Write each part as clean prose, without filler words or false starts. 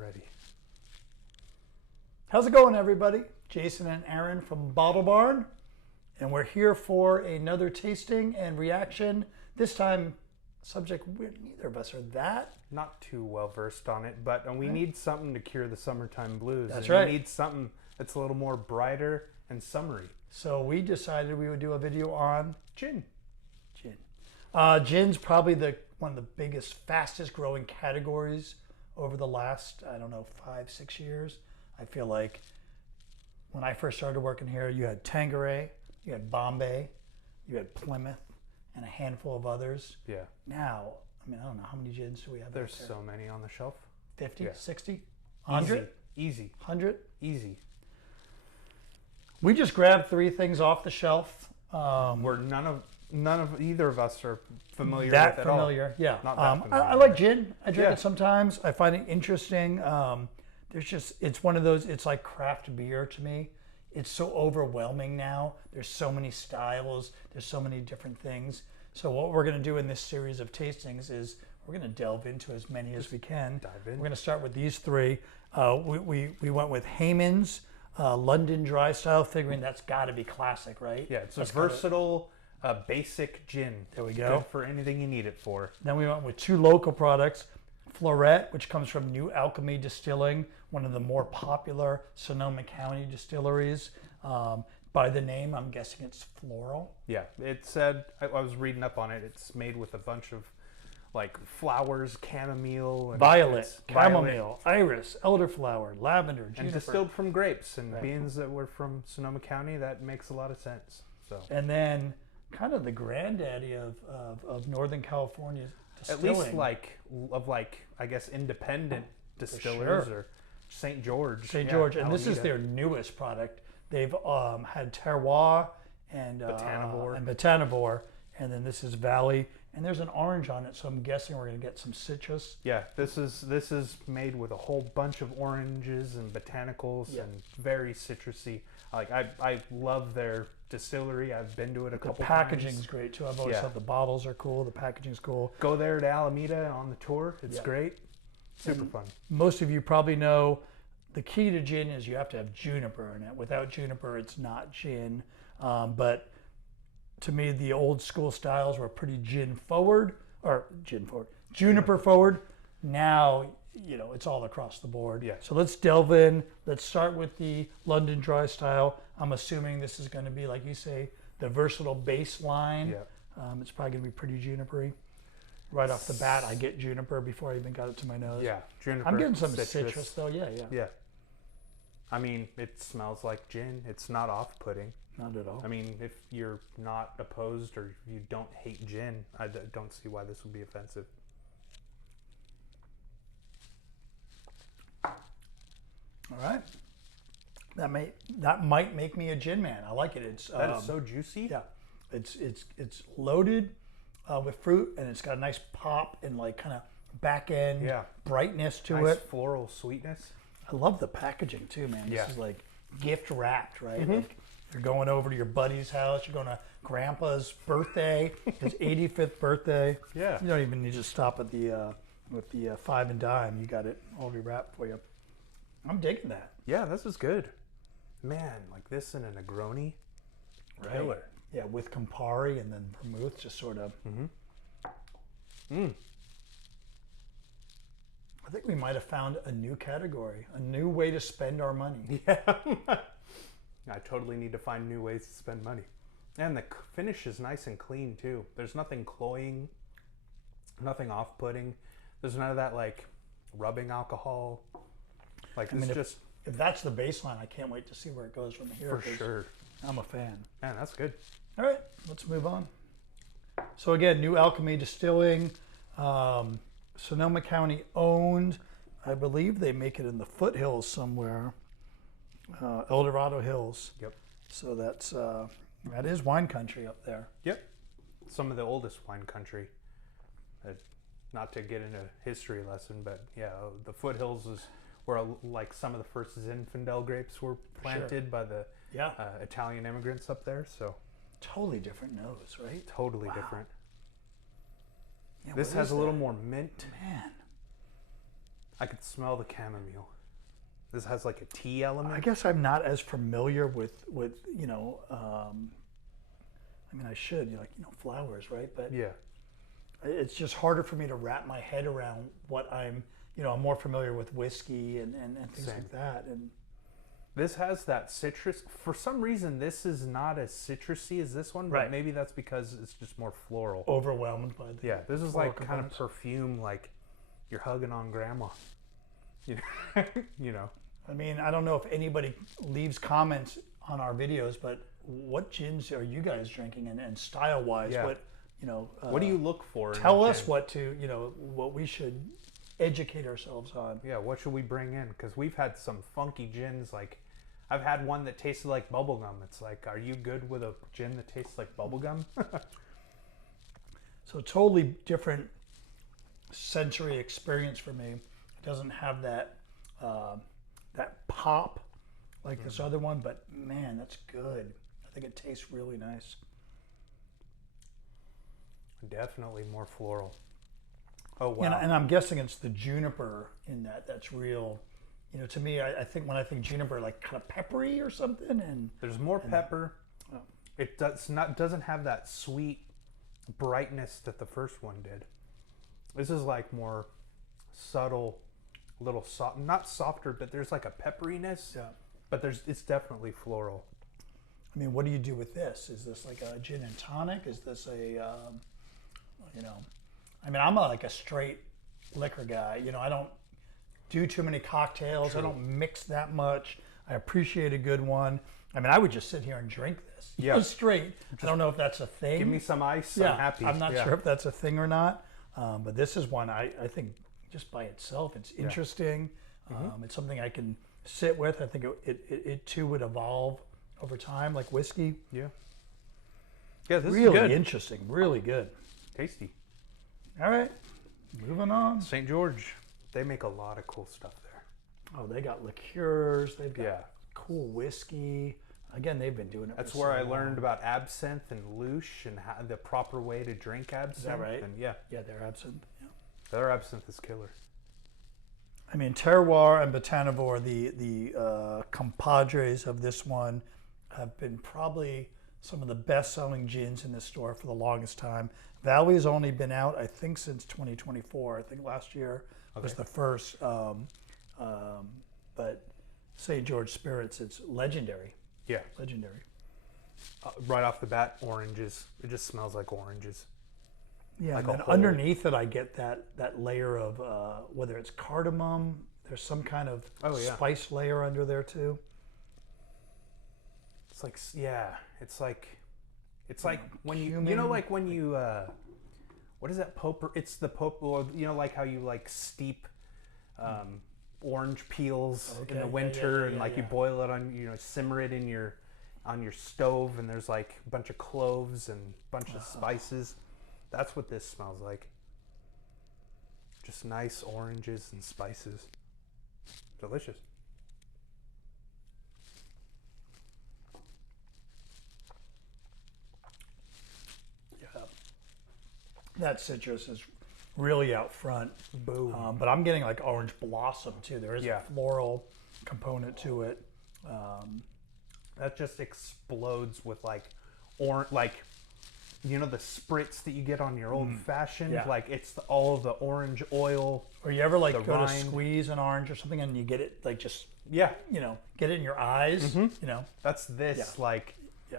ready. How's it going, everybody? Jason and Aaron from Bottle Barn, and we're here for another tasting and reaction. This time, subject neither of us are that. Not too well versed on it, but we need something to cure the summertime blues. That's and right. We need something that's a little more brighter and summery. So we decided we would do a video on Gin. gin. Gin's probably one of the biggest, fastest growing categories over the last, 5-6 years. I feel like when I first started working here, you had Tanqueray, you had Bombay, you had Plymouth, and a handful of others. Yeah. Now, I don't know, how many gins do we have? There's so many on the shelf. 50, Yeah. 60, 100? Easy. 100? Easy. We just grabbed 3 things off the shelf. Where none of either of us are familiar That with at familiar, yeah. Not that familiar. I like gin. I drink Yeah. it sometimes. I find it interesting. It's one of those, it's like craft beer to me. It's so overwhelming now. There's so many styles. There's so many different things. So what we're going to do in this series of tastings is we're going to delve into as many as we can. Dive in. We're going to start with these 3. We went with Hayman's London Dry Style, figuring that's got to be classic, right? Yeah, it's That's a versatile, basic gin. There we go. Good for anything you need it for. Then we went with 2 local products. Floret, which comes from New Alchemy Distilling, one of the more popular Sonoma County distilleries. By the name, I'm guessing it's floral. Yeah, it said, I was reading up on it, it's made with a bunch of like flowers, chamomile, and Violet, violet, chamomile, iris, elderflower, lavender, and juniper. distilled from grapes and Right. beans that were from Sonoma County. That makes a lot of sense. So And then kind of the granddaddy of Northern California at distilling. least I guess independent distillers sure. or St. George. St. Yeah, George, and this is Alameda. their newest product. They've had Terroir and Botanivore. and then this is Valley, and there's an orange on it, so I'm guessing we're going to get some citrus. Yeah, this is made with a whole bunch of oranges and botanicals Yeah. and very citrusy. Like I love their distillery. I've been to it a The couple packaging's times. great too. I've always Yeah. thought the bottles are cool. The packaging's cool. Go there to Alameda on the tour. It's Yeah. great. Super And fun. Most of you probably know the key to gin is you have to have juniper in it. Without juniper, it's not gin. But to me, the old school styles were pretty juniper forward. Now, it's all across the board. Yeah. So let's delve in. Let's start with the London Dry Style. I'm assuming this is going to be, like you say, the versatile baseline. Yeah. It's probably going to be pretty junipery. Right off the bat, I get juniper before I even got it to my nose. Yeah, juniper. I'm getting some citrus though. Yeah. Yeah. I mean, it smells like gin. It's not off-putting. Not at all. I mean, if you're not opposed or you don't hate gin, I don't see why this would be offensive. All right. That might make me a gin man. I like it. That is so juicy. Yeah. It's loaded with fruit, and it's got a nice pop and like kind of back end Yeah. brightness to Nice it. floral sweetness. I love the packaging too, man. This Yeah. is like gift wrapped, right? Like you're going over to your buddy's house, you're going to grandpa's birthday, his 85th birthday. Yeah. You don't even need to stop at the with the 5 and dime. You got it already wrapped for you. I'm digging that. Yeah, this is good. Man, like this in a Negroni. Right. Killer. Yeah, with Campari and then vermouth, just sort of. I think we might have found a new category, a new way to spend our money. Yeah. I totally need to find new ways to spend money. And the finish is nice and clean too. There's nothing cloying, nothing off-putting. There's none of that like rubbing alcohol. Like it's just If that's the baseline, I can't wait to see where it goes from here. for 'cause sure. I'm a fan. Man, that's good. All right, let's move on. So again, New Alchemy Distilling, Sonoma County owned. I believe they make it in the foothills somewhere, El Dorado Hills. Yep. So that is wine country up there. Yep. Some of the oldest wine country. Not to get into a history lesson, but yeah, the foothills is where like some of the first Zinfandel grapes were planted by the Italian immigrants up there. So Totally different nose, right? totally Wow. different. Yeah, This what has is a little that? more mint. Man. I could smell the chamomile. This has like a tea element. I guess I'm not as familiar with you know. I mean, I should flowers, right? But Yeah. it's just harder for me to wrap my head around what I'm. I'm more familiar with whiskey and things Same. like that. And This has that citrus. For some reason, this is not as citrusy as this one, but Right. maybe that's because it's just more floral. overwhelmed by the Yeah, this is floral like kind of components. perfume, like you're hugging on grandma. You know, you know. I mean, I don't know if anybody leaves comments on our videos, but what gins are you guys drinking, and style wise, Yeah. what What do you look for? in tell a us gin? what to what we should educate ourselves on. Yeah, what should we bring in? Because we've had some funky gins. Like, I've had one that tasted like bubblegum. It's like, are you good with a gin that tastes like bubblegum? So totally different sensory experience for me. It doesn't have that that pop like this other one, but man, that's good. I think it tastes really nice. Definitely more floral. Oh, wow. And I'm guessing it's the juniper in that's real. To me, I think when I think juniper, like kind of peppery or something. And There's more pepper. Oh. It doesn't have that sweet brightness that the first one did. This is like more subtle, a little soft, not softer, but there's like a pepperiness. yeah, But it's definitely floral. I mean, what do you do with this? Is this like a gin and tonic? Is this a, I mean, I'm like a straight liquor guy. I don't do too many cocktails. True. I don't mix that much. I appreciate a good one. I mean, I would just sit here and drink this. Yeah. Straight. I don't know if that's a thing. Give me some ice. Yeah, I'm happy. I'm not Yeah. sure if that's a thing or not. But this is one I think just by itself, it's interesting. It's something I can sit with. I think it too would evolve over time, like whiskey. Yeah. Yeah, this Really is good. interesting. Really good. Tasty. All right, moving on. St. George, they make a lot of cool stuff there. Oh, they got liqueurs. They've got Yeah. cool whiskey. Again, they've been doing it. That's for where so I long. learned about absinthe and loosh and how, the proper way to drink absinthe. right? And yeah, Yeah, they're absinthe. Yeah. their absinthe is killer. I mean, Terroir and Botanivore, the compadres of this one, have been probably some of the best-selling gins in the store for the longest time. Valley's only been out, I think, since 2024. I think last year was the first. But St. George Spirits, it's legendary. Yeah. Legendary. Right off the bat, oranges. It just smells like oranges. Yeah, Like and a then whole- underneath it, I get that layer of whether it's cardamom. There's some kind of Oh, yeah. spice layer under there too. It's like, yeah, it's like when you Cumin. like when you, what is that poper? It's the pope, like how you like steep orange peels Okay, in yeah, the yeah, winter yeah, and yeah, like you yeah. boil it on, simmer it on your stove and there's like a bunch of cloves and a bunch of spices. That's what this smells like. Just nice oranges and spices. Delicious. Yeah. That citrus is really out front. Boom. But I'm getting like orange blossom too. There is Yeah. a floral component to it. That just explodes with like the spritz that you get on your old fashioned. Yeah. Like it's all of the orange oil. Or you ever like The go to rind. squeeze an orange or something and you get it like just Yeah, get it in your eyes. that's this Yeah. like Yeah.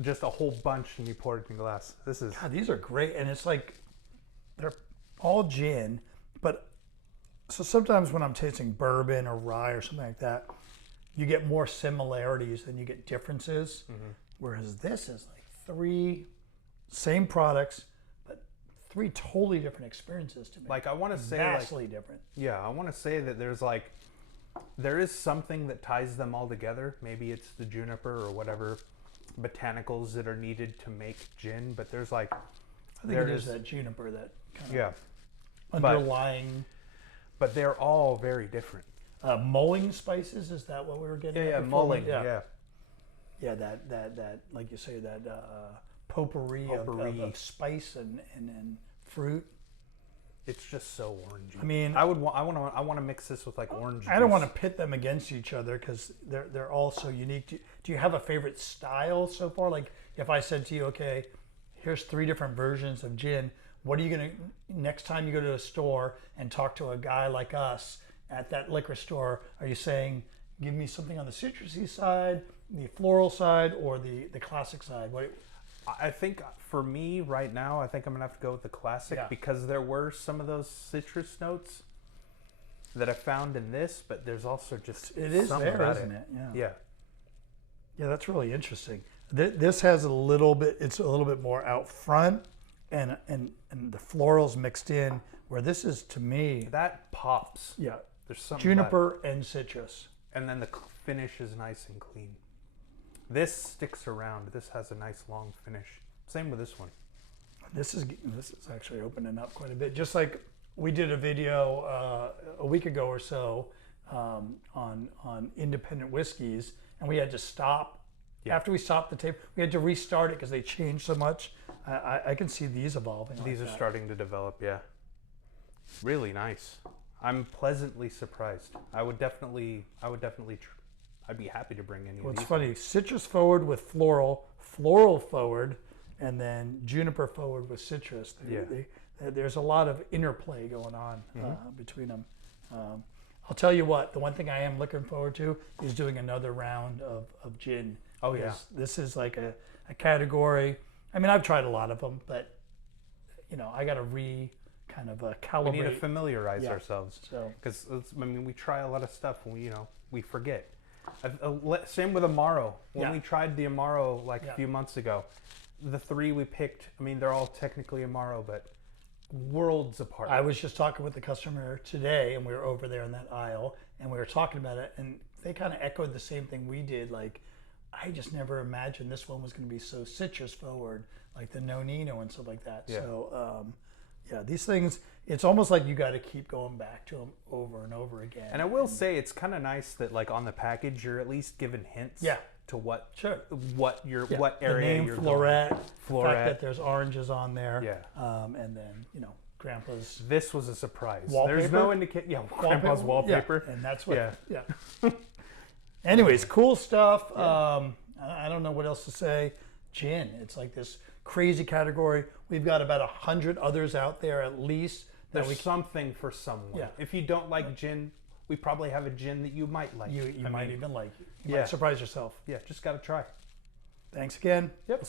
just a whole bunch and you pour it in a glass. This is God, these are great, and it's like they're all gin, but so sometimes when I'm tasting bourbon or rye or something like that, you get more similarities than you get differences. Whereas this is like three same products, but three totally different experiences to me. like I want to say like vastly different. yeah, I want to say that there is something that ties them all together. Maybe it's the juniper or whatever botanicals that are needed to make gin, but there's like I think there it is is- that juniper, that kind of yeah, underlying but they're all very different. mulling spices. Is that what we were getting? Yeah, at yeah, before? mulling. Yeah. Yeah, that like you say, that potpourri, Potpourri. Of spice and fruit. It's just so orangey. I mean, I want to mix this with like orange I don't juice. want to pit them against each other because they're all so unique. Do you have a favorite style so far? Like if I said to you, okay, here's 3 different versions of gin. What are you gonna next time you go to a store and talk to a guy like us at that liquor store? Are you saying, give me something on the citrusy side, the floral side, or the classic side? What? I think for me right now, I think I'm gonna have to go with the classic Yeah. because there were some of those citrus notes that I found in this, but there's also just It is something there, about isn't it? Yeah. Yeah. Yeah, that's really interesting. This has a little bit. It's a little bit more out front, and the florals mixed in. Where this is to me, That pops. yeah, There's something about it. juniper and citrus. And then the finish is nice and clean. This sticks around. This has a nice long finish. Same with this one. This is actually opening up quite a bit. Just like we did a video a week ago or so on independent whiskeys, and we had to stop. Yeah. After we stopped the tape, we had to restart it because they changed so much. I can see these evolving. like These are that. starting to develop, yeah. Really nice. I'm pleasantly surprised. I'd be happy to bring any Well, of it's these. funny. Citrus forward with floral forward, and then juniper forward with citrus. Yeah. There's a lot of interplay going on between them. I'll tell you what. The one thing I am looking forward to is doing another round of gin. Oh, yeah. because this is like a category. I mean, I've tried a lot of them, but I got to kind of calibrate. We need to familiarize Yeah. ourselves. So Because, we try a lot of stuff and we forget. Same with Amaro. When Yeah. we tried the Amaro a Yeah. few months ago, the 3 we picked, they're all technically Amaro, but worlds apart. I was just talking with the customer today, and we were over there in that aisle, and we were talking about it, and they kind of echoed the same thing we did. Like, I just never imagined this one was going to be so citrus forward, like the Nonino and stuff like that. Yeah. So, these things, it's almost like you got to keep going back to them over and over again. And I will say it's kind of nice that like on the package you're at least given hints Yeah. to what Sure. what area the name you're Floret, going. the fact Floret. that there's oranges on there, Yeah. and then Grandpa's This was a surprise. There's Wallpaper? no indication. Yeah, Grandpa's wallpaper. Yeah, and that's what. Yeah. Yeah. Anyways, cool stuff. I don't know what else to say. Gin. It's like this crazy category. We've got about 100 others out there at least that There's something for someone. Yeah. If you don't like gin, we probably have a gin that you might like. you might even like. You yeah. might surprise yourself. Yeah, just got to try. Thanks again. Yep.